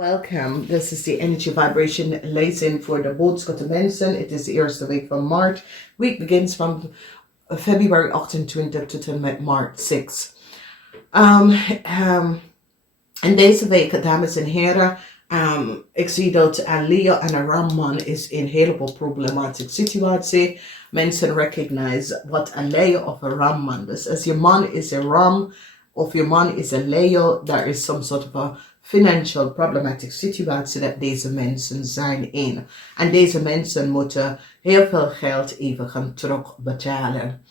Welcome. This is the energy vibration lezing voor de BOOGSCHUTTER mensen. Het is de eerste week van maart. Week begins van Februari 28 tot en met maart 6. En deze week, dames en heren, ik zie dat een Leo en een Ramman is in een heleboel problematische situatie. Mensen recognize wat een Leo of een Ramman is. Als je man is een Ram of je man is een Leo, there is some sort of a financial problematic situatie dat deze mensen zijn in. En deze mensen moeten heel veel geld even gaan terugbetalen.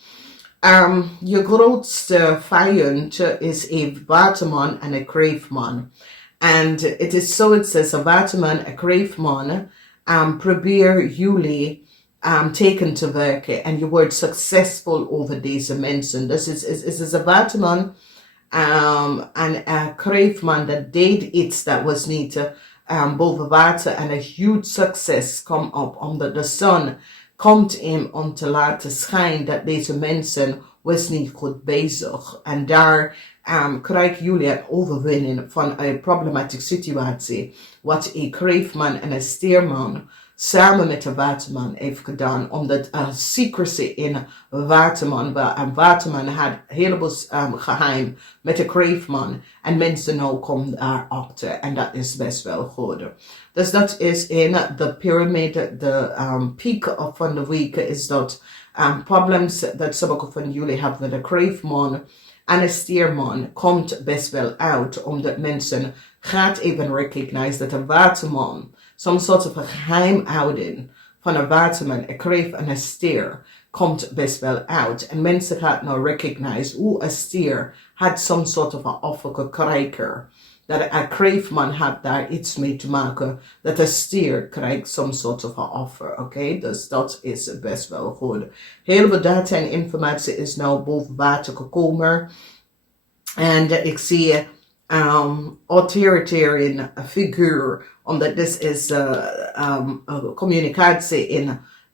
Je grootste vijand is een waterman en een kreefman. En het is zo, het says, een waterman, een kreefman, probeer jullie tegen te werken. En je wordt succesvol over deze mensen. Dus het is een waterman en een kreefman dat deed iets dat was niet boven water. En een huge succes komt op, omdat de zon komt in om te laten schijnen dat deze mensen was niet goed bezig. En daar krijgen jullie een overwinning van een problematische situatie. Wat een kreefman en een steerman samen met de waterman heeft gedaan. Omdat secrecy in waterman, een waterman had heleboel geheim met de kreefman. En mensen nou komen daarachter. En dat is best wel goed. Dus dat is in de piramide, de piek van de week is dat problems dat sommige van jullie hebben met de kreefman en een steerman komt best wel uit. Omdat mensen gaat even recognize dat een waterman some sort of a geheimhouding van een waterman, een kreef en een steer komt best wel uit. En mensen gaan nou recognize hoe een steer had some sort of a offer gekregen. Dat een kreefman had daar iets mee te maken. Dat een stier krijgt some sort of a offer. Oké, dus dat is best wel goed. Heel veel data en informatie is nou boven water gekomen. En ik zie authoritarian figuur, omdat dit is communicatie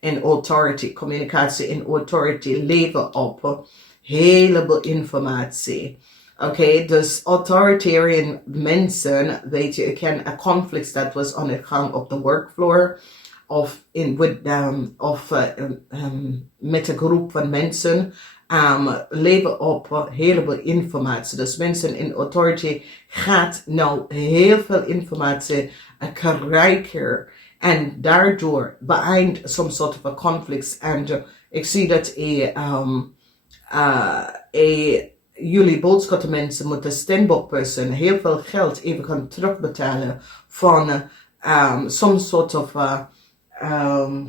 in authority. Communicatie in authority leven op heleboel informatie. Oké, dus authoritarian mensen, weet je, ik ken een conflict dat was aan de gang op de workfloor. Of met een groep van mensen. Leven op heleboel informatie. Dus mensen in authority gaat nou heel veel informatie krijgen. En daardoor beëindigt some sort of a conflict. En ik zie dat jullie BOOGSCHUTTER mensen moeten standbookperson heel veel geld even gaan terugbetalen van some sort of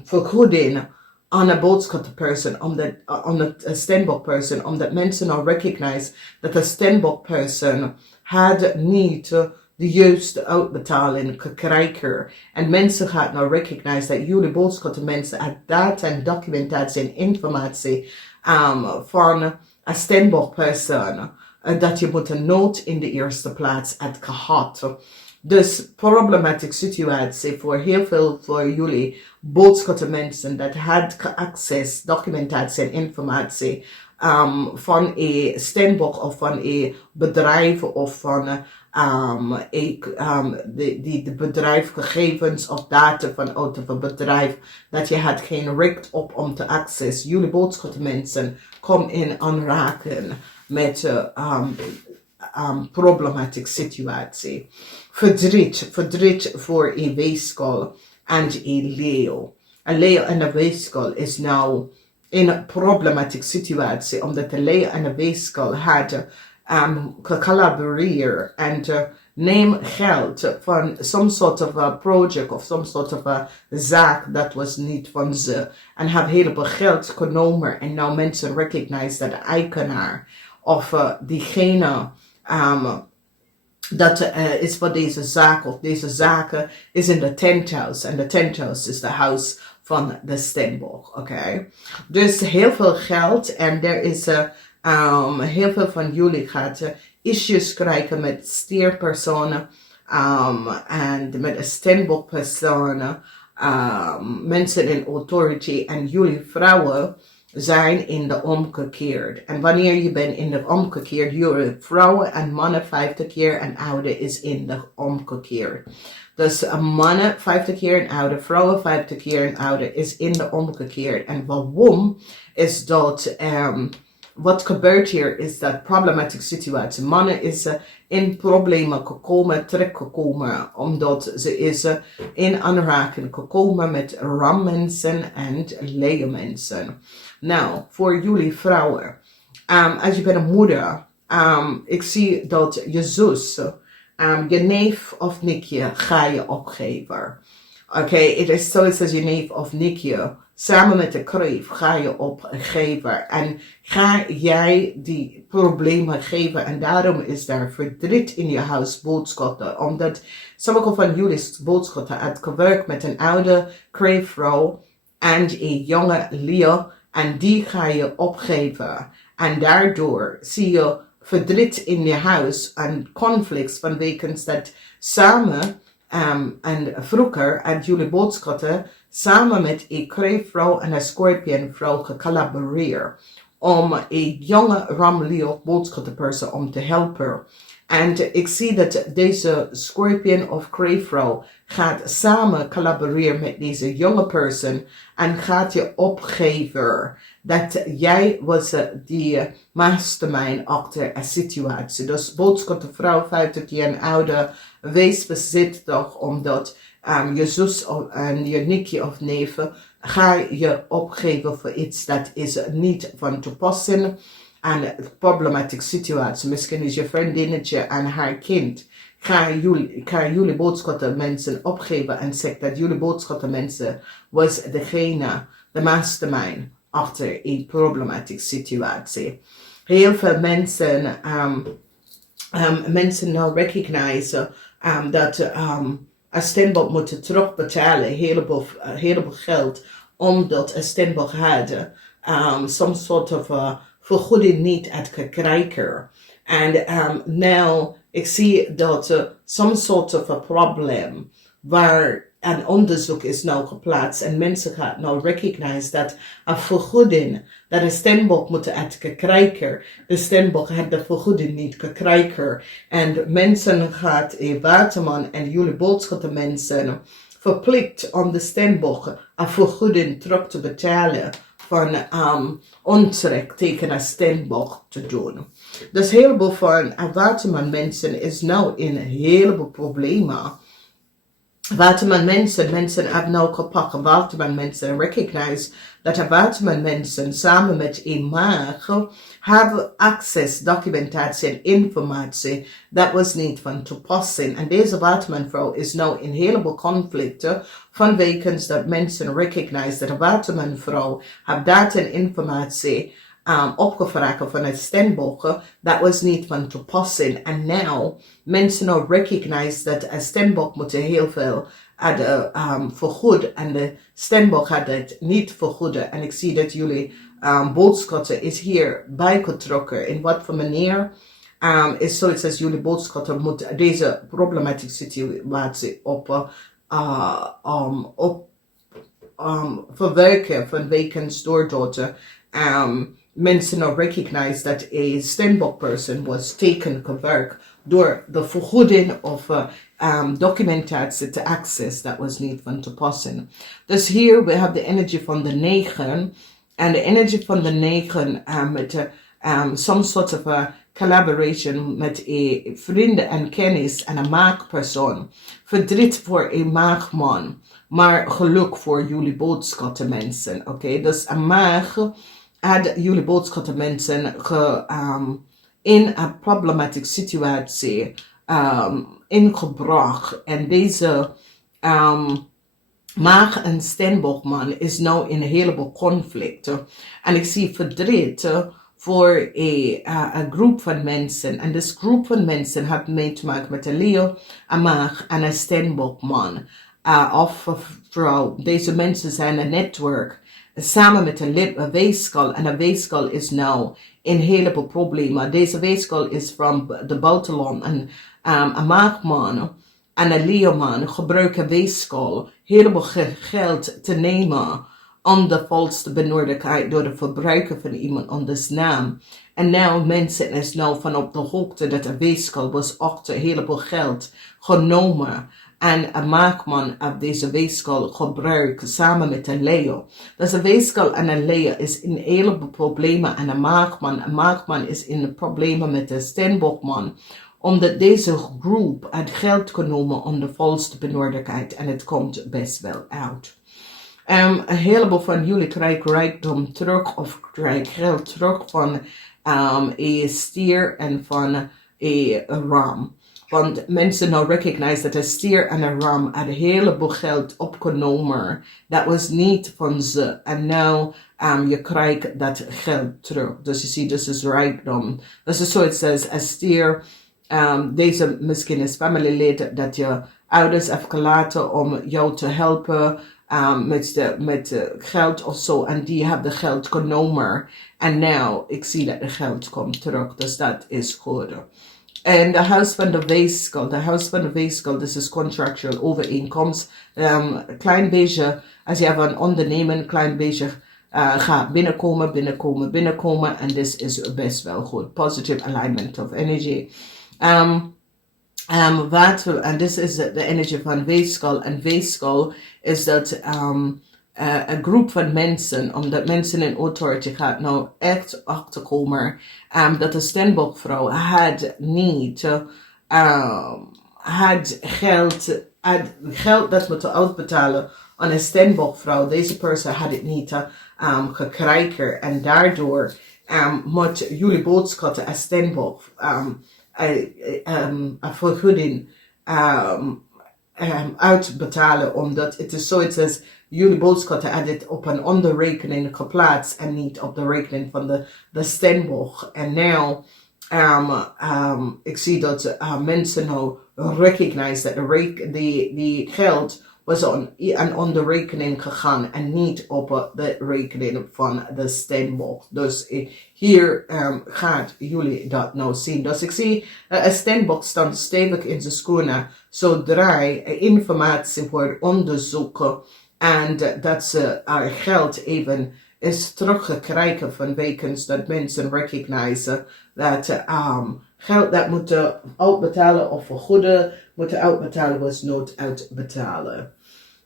vergoeding aan een BOOGSCHUTTER person, omdat een standbook person, omdat mensen nou recognize dat een standbook person had niet de juiste uitbetaling gekregen. En mensen gaan nou recognize dat jullie BOOGSCHUTTER mensen uit data en documentatie en informatie van een standbook person dat je moet een nood in de eerste plaats had gehad. Dus problematische situatie voor heel veel voor jullie BOOGSCHUTTER mensen dat had access, documentatie en informatie van een standbook of van een bedrijf of van die bedrijfgegevens of data van uit een bedrijf dat je had geen recht op om te access. Jullie BOOGSCHUTTER mensen komen in aanraking met problematische situatie. Verdriet voor een weeskal en een leeuw. Een leeuw en een weeskal is nou in een problematische situatie, omdat de leeuw en de weeskal hadden gecollaboreerd en neem geld van some sort of a project of some sort of a zaak dat was niet van ze. En hebben heleboel geld genomen en nou mensen recognize dat de eigenaar of diegene dat is voor deze zaak of deze zaken is in de penthouse. En de penthouse is de huis van de standbook. Oké. Dus heel veel geld en er is heel veel van jullie gaat issues krijgen met steerpersonen en met standbook personen, mensen in authority en jullie vrouwen zijn in de omgekeerd. En wanneer je bent in de omgekeerd, jullie vrouwen en mannen 50 jaar en ouder is in de omgekeerd. Dus mannen 50 jaar en ouder, vrouwen 50 jaar en ouder is in de omgekeerd. En waarom is dat... wat gebeurt hier is dat problematische situatie. Mannen is in problemen gekomen, terechtgekomen, omdat ze is in aanraking gekomen met rammensen en leeuwmensen. Nou, voor jullie vrouwen, als je bent een moeder, ik zie dat je zus, je neef of nichtje ga je opgeven. Oké, het is zoiets als je neef of nichtje samen met de kreef ga je opgeven en ga jij die problemen geven en daarom is daar verdriet in je huis boodschappen, omdat sommige van jullie boodschappen had gewerkt met een oude kreefvrouw en een jonge Leo en die ga je opgeven en daardoor zie je verdriet in je huis en conflicts vanwege dat samen en vroeger had jullie boodschappen samen met een kreefvrouw en een scorpionvrouw gecollaboreerd om een jonge Ram-Leo boodschappenpersoon om te helpen. En ik zie dat deze scorpion of kreefvrouw gaat samen collaboreren met deze jonge persoon en gaat je opgeven dat jij was die mastermind achter een situatie. Dus boodschappenvrouw 50 jaar en ouder, wees voorzichtig omdat je zus en je nichtje of neef ga je opgeven voor iets dat is niet van toepassing aan een problematische situatie. Misschien is je vriendinnetje en haar kind. Ga jullie boodschappen mensen opgeven en zegt dat jullie boodschappen mensen was degene, de mastermind achter een problematische situatie. Heel veel mensen mensen nou recognizen dat een stembok moet terugbetalen, heleboel geld, omdat een stembok had some sort of vergoeding niet had gekregen. En nou, ik zie dat some sort of a probleem waar een onderzoek is nou geplaatst en mensen gaan nou recognize dat een vergoeding dat de stembok moet had gekregen. De stembok had de vergoeding niet gekregen. En mensen gaat een waterman en jullie boodschappen mensen verplicht om de stembok een vergoeding terug te betalen van onterecht tegen een stembok te doen. Dus een heleboel van waterman mensen is nou in een heleboel problemen. Waterman mensen hebben nou gepakt. Waterman mensen recognize dat de waterman mensen samen met een maag hebben access, documentatie en informatie dat was niet van toepassing. En deze waterman vrouw is nou in een heleboel conflicten vanwege dat mensen recognize dat de waterman vrouw heeft data en informatie opgevraagd van het stembok, dat was niet van toepassing. En nou, mensen nou recognize dat een stembok moet heel veel vergoed en de stembok had het niet vergoeden. En ik zie dat jullie boodschappen is hier bijgetrokken. In wat voor manier is zoiets als jullie boodschappen moet deze problematische situatie verwerken vanwege doordat mensen nou recognize dat een stembok person was taken gewerkt door de vergoeding of documentatie te access, dat was niet van toepassing. Dus hier we hebben de energie van de 9 en de energie van de 9 met some sort of a collaboration met een vrienden en kennis en een maagpersoon. Verdriet voor een maagman, maar geluk voor jullie boodschappen mensen. Oké, dus een maag had jullie boodschappen mensen in een problematische situatie ingebracht. En deze maag- en stembokman is nou in een heleboel conflicten. En ik zie verdriet voor een groep van mensen. En deze groep van mensen had mee te maken met een Leo, een maag en een stembokman. Of vrouw. Deze mensen zijn een netwerk. Samen met een weeskal. En een weeskal is nou in heleboel problemen. Deze weeskal is van de buitenland. En een maagman en een leeuwman gebruiken weeskal heleboel geld te nemen onder valse benodigdheid door de verbruiker van iemand anders naam. En nou, mensen is nou van op de hoogte dat een weeskal was achter een heleboel geld genomen. En een maakman op deze weeskal gebruikt samen met een Leo. Dus een weeskal en een Leo is in een heleboel problemen. En een maakman is in problemen met de steenbokman. Omdat deze groep het geld genomen onder valse benodigdheid. En het komt best wel uit. Een heleboel van jullie krijgen rijkdom terug of krijgen geld terug van een stier en van een ram. Want mensen nou recognize dat een stier en een ram een heleboel geld opgenomen. Dat was niet van ze. En nou je krijgt dat geld terug. Dus je ziet, dus is rijkdom. Dus is zoiets als een stier. Deze misschien is familielid dat je ouders heeft gelaten om jou te helpen. Met geld of zo. En die hebben de geld genomen. En nou, ik zie dat de geld komt terug. Dus dat is goed. En de huis van de weeskal, dus is contractual overeenkomst. Een klein beetje, als je hebt een ondernemen, een klein beetje gaat binnenkomen. En dit is best wel goed. Positive alignment of energy. En dit is de energie van weeskal. En weeskal is dat een groep van mensen, omdat mensen in authority gaat nou echt achterkomen, dat de steenbokvrouw had niet, had geld dat moeten uitbetalen aan een steenbokvrouw. Deze persoon had het niet gekregen en daardoor moet jullie boodschappen als steenbok een vergoeding uitbetalen, omdat het is zoiets als jullie boodschappen had het op een onderrekening geplaatst en niet op de rekening van de steenbok. En nou, ik zie dat mensen nou recognize dat die geld was aan onderrekening gegaan en niet op de rekening van de steenbok. Dus hier gaat jullie dat nou zien. Dus ik zie een steenbok staan stevig in zijn schoenen zodra informatie wordt onderzoeken en dat ze haar geld even is teruggekregen vanwege dat mensen recognizen dat geld dat moeten uitbetalen of vergoeden moeten uitbetalen was nooit uitbetalen.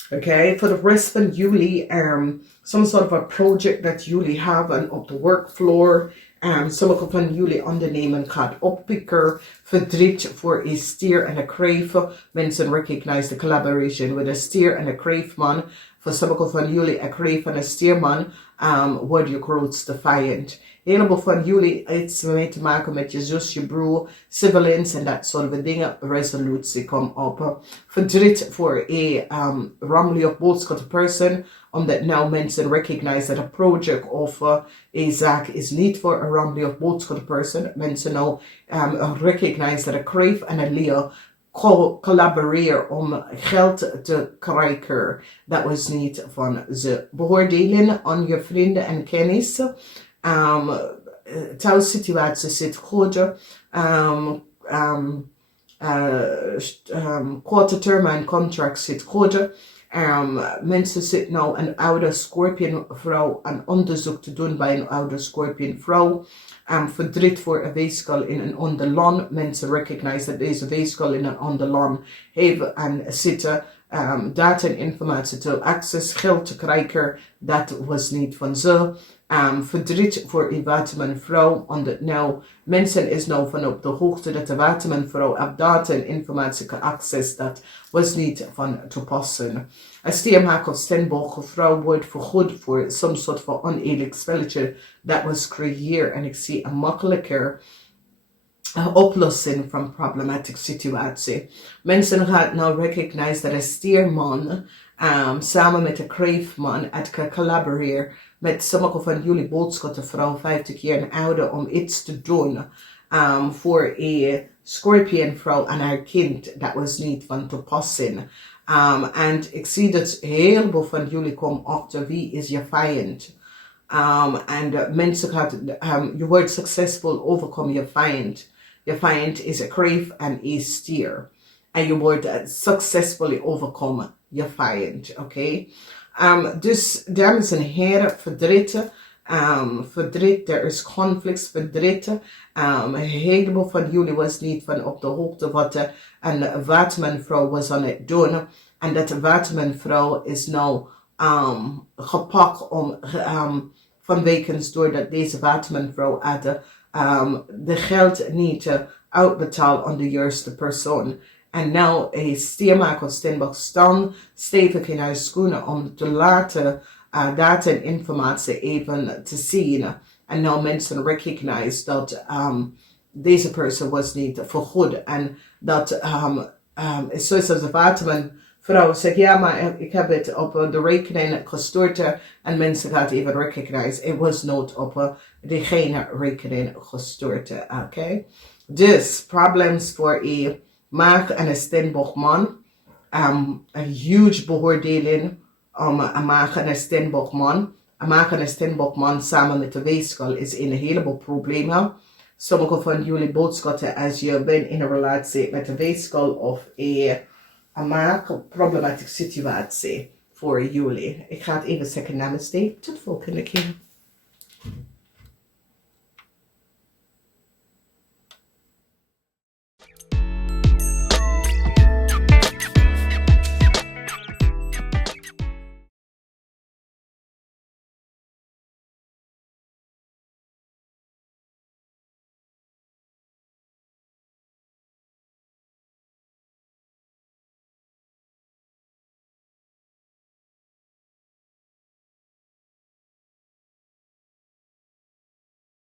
Okay, for the rest van jullie, some sort of a project that jullie hebben op de workfloor. Sommige van jullie ondernemen gaat oppikken. Verdriet voor een stier en een kreef. Mensen recognize the collaboration with a stier en een kreefman. Voor sommige van jullie, een kreef en een stierman, wordt je grootste vijand. Een heleboel van jullie iets mee te maken met je zus, je broer, siblings en dat soort dingen. Resolutie komt op. Verdriet voor een ramly of boodschap person. Omdat nou mensen recognize dat een project of een zaak is niet voor een ramly of boodschap person. Mensen nou recognize dat een kreef en een leer collaboreren om geld te krijgen. Dat was niet van ze. Beoordelen aan je vrienden en kennis. Thuissituatie zit goed. Korte termijn contract zit goed. Mensen zitten nou een oude scorpionvrouw aan onderzoek te doen bij een oude scorpionvrouw. Verdriet voor een weeskal in een onderland. Mensen recognize dat deze weeskal in een onderland heeft en zitten. Data en informatie te access, geld te krijgen, dat was niet van ze. Verdriet voor een watermanvrouw, omdat nou mensen is nou van op de hoogte dat de watermanvrouw op data en informatie kan access, dat was niet van toepassen. Een stiermaak of steenbok vrouw wordt vergoed voor some soort van oneerlijk spelletje dat was creëerd en ik zie een makkelijker oplossing van problematic situatie. Mensen gaan nou recognize dat een stierman samen met een kreefman het kan collaboreren met sommige van jullie boodschappen, vrouw 50 jaar en ouder, om iets te doen voor een scorpionvrouw en haar kind. Dat was niet van toepassing. En ik zie dat heel veel van jullie komen achter wie is je vijand. En mensen gaan, je wordt succesvol overkomen je vijand. Je vijand is een kreef en een stier. En je wordt succesvol overkomen je vijand, oké? Dus dames en heren, verdriet. Verdriet, er is conflicts, verdriet. Een heleboel van jullie was niet van op de hoogte wat een watermanvrouw was aan het doen. En dat watermanvrouw is nou gepakt om vanwege doordat deze watermanvrouw had de geld niet uitbetaald aan de juiste persoon. En nou is Stiermaker Stenbach staan stevig in haar schoenen om te laten data en informatie even te zien. En nou mensen recognize dat deze persoon was niet voor goed. En dat zoals de waterman vrouw zegt, ja, maar ik heb het op de rekening gestort en mensen gaan even recognize. Het was niet op degene rekening gestort. Okay? Dus, problems voor een maag en een stenbochtman. Een huge beoordeling om een maag en een stenbochtman. Een maag en een stenbochtman samen met de weegschaal is een heleboel problemen. Sommige van jullie boodschappen als je bent in een relatie met de weegschaal of een maag, problematische situatie voor jullie. Ik ga het even zeggen namaste. Tot de volgende keer.